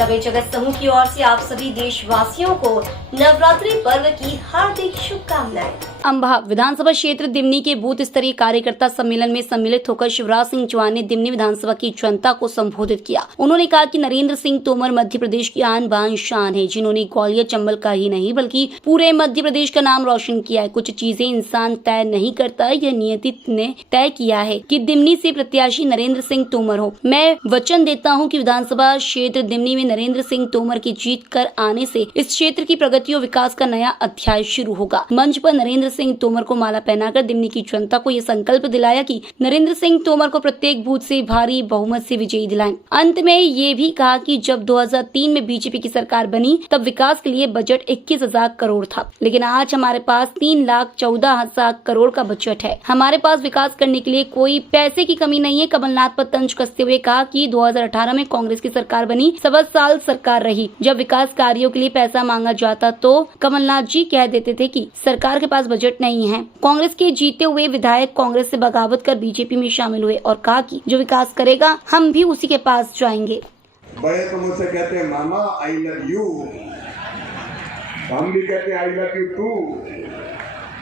सभी जगत समूह की ओर से आप सभी देशवासियों को नवरात्रि पर्व की हार्दिक शुभकामनाएं। अम्बाह विधानसभा क्षेत्र दिमनी के बूथ स्तरीय कार्यकर्ता सम्मेलन में सम्मिलित होकर शिवराज सिंह चौहान ने दिमनी विधानसभा की जनता को संबोधित किया। उन्होंने कहा कि नरेंद्र सिंह तोमर मध्य प्रदेश की आन बान शान है, जिन्होंने ग्वालियर चंबल का ही नहीं बल्कि पूरे मध्य प्रदेश का नाम रोशन किया है। कुछ चीजें इंसान तय नहीं करता, यह नियति ने तय किया है कि दिमनी से प्रत्याशी नरेंद्र सिंह तोमर हो। मैं वचन देता हूं कि विधानसभा क्षेत्र दिमनी में नरेंद्र सिंह तोमर की जीत कर आने से इस क्षेत्र की प्रगति और विकास का नया अध्याय शुरू होगा। मंच पर नरेंद्र सिंह तोमर को माला पहनाकर दिमनी की जनता को यह संकल्प दिलाया कि नरेंद्र सिंह तोमर को प्रत्येक बूथ से भारी बहुमत से विजयी दिलाएं। अंत में ये भी कहा कि जब 2003 में बीजेपी की सरकार बनी तब विकास के लिए बजट 21,000 करोड़ था, लेकिन आज हमारे पास 3,14,000 करोड़ का बजट है। हमारे पास विकास करने के लिए कोई पैसे की कमी नहीं है। कमलनाथ पर तंज कसते हुए कहा कि 2018 में कांग्रेस की सरकार बनी, 7 साल सरकार रही। जब विकास कार्यों के लिए पैसा मांगा जाता तो कमलनाथ जी कह देते थे कि सरकार के पास बजट नहीं है। कांग्रेस के जीते हुए विधायक कांग्रेस से बगावत कर बीजेपी में शामिल हुए और कहा कि जो विकास करेगा हम भी उसी के पास जाएंगे। बड़े तो मुझसे कहते हैं मामा आई लव यू, हम भी कहते हैं आई लव यू टू।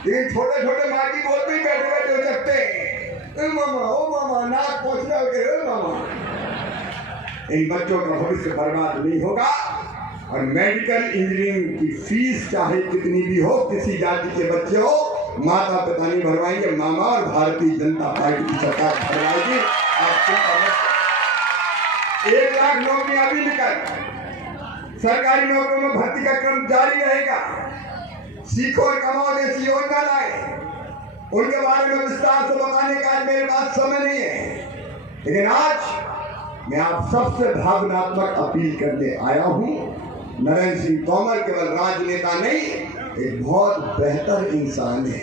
लेकिन छोटे छोटे माँ की बोलते ही बैठे बैठे हो सकते हैं, मामा ओ मामा नाक पहुंच रहा हो मामा। इन बच्चों का भविष्य बर्बाद नहीं होगा और मेडिकल इंजीनियरिंग की फीस चाहे कितनी भी हो, किसी जाति के बच्चे हो, माता पिता नहीं भरवाएंगे, मामा और भारतीय जनता पार्टी की सरकार भरवाएगी। आपको 1 लाख नौकरियां अभी निकल, सरकारी नौकरियों में भर्ती का क्रम जारी रहेगा। सीखो और कमाओ जैसी योजना लाए, उनके बारे में विस्तार से बताने का आज मेरे पास समय नहीं है, लेकिन आज मैं आप सबसे भावनात्मक अपील करने आया हूं। नरेंद्र सिंह तोमर केवल राजनेता नहीं, एक बहुत बेहतर इंसान है,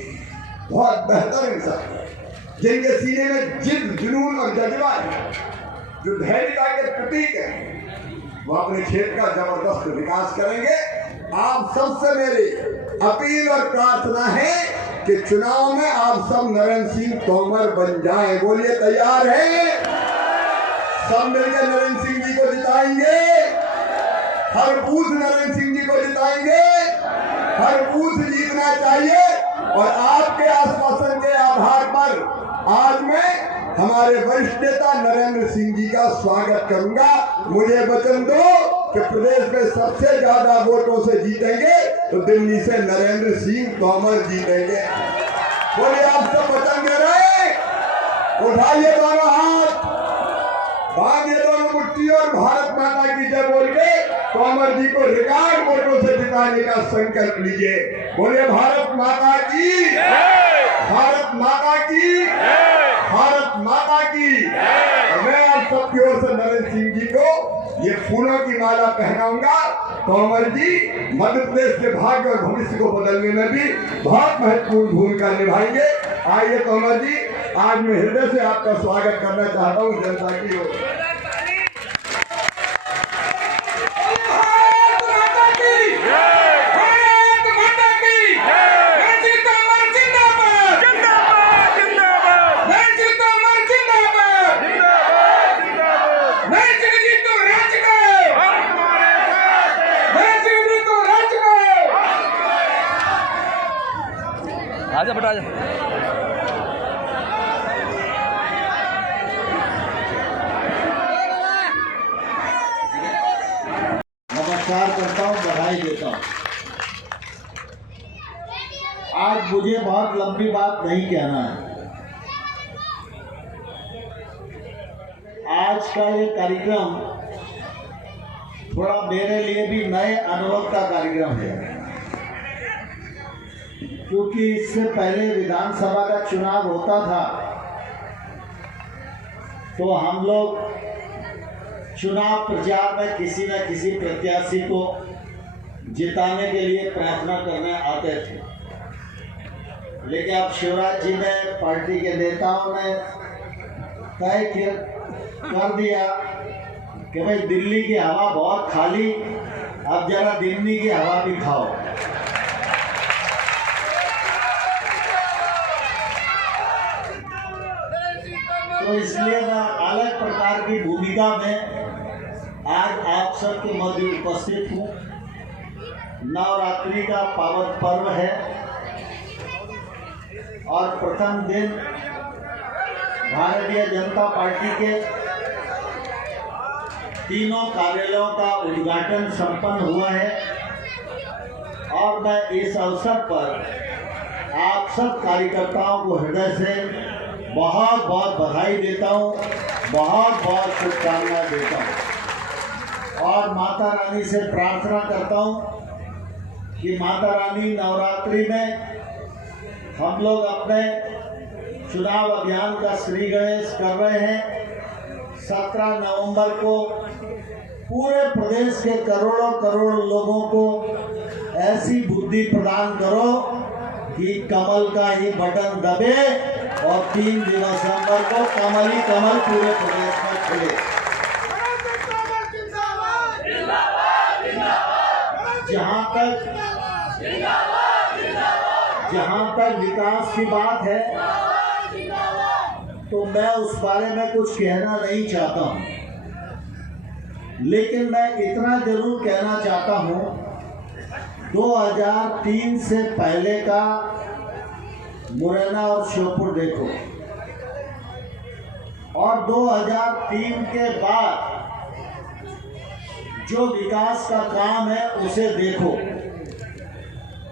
बहुत बेहतर इंसान है, जिनके सीने में जिद, जुनून और जज्बा है, जो धैर्यता के प्रतीक है। वो अपने क्षेत्र का जबरदस्त विकास करेंगे। आप सबसे मेरी अपील और प्रार्थना है कि चुनाव में आप सब नरेंद्र सिंह तोमर बन जाएं। बोलिए तैयार है? सब मिलकर नरेंद्र सिंह जी को जिताएंगे। हर बूथ नरेंद्र सिंह जी को जिताएंगे। हर बूथ जीतना चाहिए और आपके आश्वासन के आधार पर आज मैं हमारे वरिष्ठ नेता नरेंद्र सिंह जी का स्वागत करूंगा। मुझे वचन दो कि प्रदेश में सबसे ज्यादा वोटों से जीतेंगे तो दिल्ली से नरेंद्र सिंह तोमर जीतेंगे। बोलिए आप सब वचन दे रहे? उठाइए दोनों हाथ, बांधिए दोनों मुट्ठी और भारत माता की जय बोल के तोमर जी को रिकॉर्ड वोटों से जिताने का संकल्प लीजिए। बोलिए भारत माता की, भारत माता की, भारत माता की। मैं आप सबकी ओर से नरेंद्र सिंह जी को ये फूलों की माला पहनाऊंगा। तोमर जी मध्य प्रदेश के भाग्य और भविष्य को बदलने में भी बहुत महत्वपूर्ण भूमिका निभाएंगे। आइए तोमर जी, आज मैं हृदय से आपका स्वागत करना चाहता हूँ जनता की ओर। आजा बेटा आजा। नमस्कार करता हूँ, बधाई देता हूँ। आज मुझे बहुत लंबी बात नहीं कहना है। आज का ये कार्यक्रम थोड़ा मेरे लिए भी नए अनुभव का कार्यक्रम है, क्योंकि इससे पहले विधानसभा का चुनाव होता था तो हम लोग चुनाव प्रचार में किसी न किसी प्रत्याशी को जिताने के लिए प्रार्थना करने आते थे। लेकिन अब शिवराज जी ने, पार्टी के नेताओं ने तय कर दिया कि भाई दिल्ली की हवा बहुत खाली, अब जरा दिल्ली की हवा भी खाओ। तो इसलिए मैं अलग प्रकार की भूमिका में आज आप सबके मध्य उपस्थित हूँ। नवरात्रि का पावन पर्व है और प्रथम दिन भारतीय जनता पार्टी के तीनों कार्यालयों का उद्घाटन संपन्न हुआ है और मैं इस अवसर पर आप सब कार्यकर्ताओं को हृदय से बहुत बहुत बधाई देता हूँ, बहुत बहुत शुभकामनाएं देता हूँ और माता रानी से प्रार्थना करता हूँ कि माता रानी नवरात्रि में हम लोग अपने चुनाव अभियान का श्री गणेश कर रहे हैं। 17 नवंबर को पूरे प्रदेश के करोड़ों करोड़ लोगों को ऐसी बुद्धि प्रदान करो कि कमल का ही बटन दबे और 3 दिसंबर को कमल ही कमल पूरे प्रदेश में खिले। जहाँ तक विकास की बात है तो मैं उस बारे में कुछ कहना नहीं चाहता हूँ, लेकिन मैं इतना जरूर कहना चाहता हूँ 2003 से पहले का मुरैना और श्योपुर देखो और 2003 के बाद जो विकास का काम है उसे देखो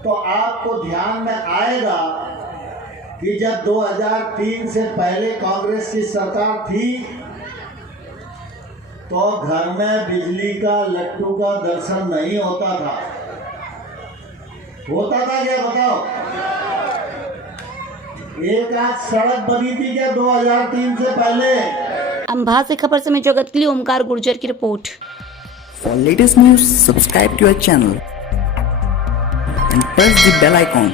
तो आपको ध्यान में आएगा कि जब 2003 से पहले कांग्रेस की सरकार थी तो घर में बिजली का लट्टू का दर्शन नहीं होता था। होता था क्या बताओ? एक आध सड़क बनी थी क्या 2003 से पहले? अंबा से खबर समय जगत के लिए ओमकार गुर्जर की report. For latest news, subscribe to our channel and press the bell icon.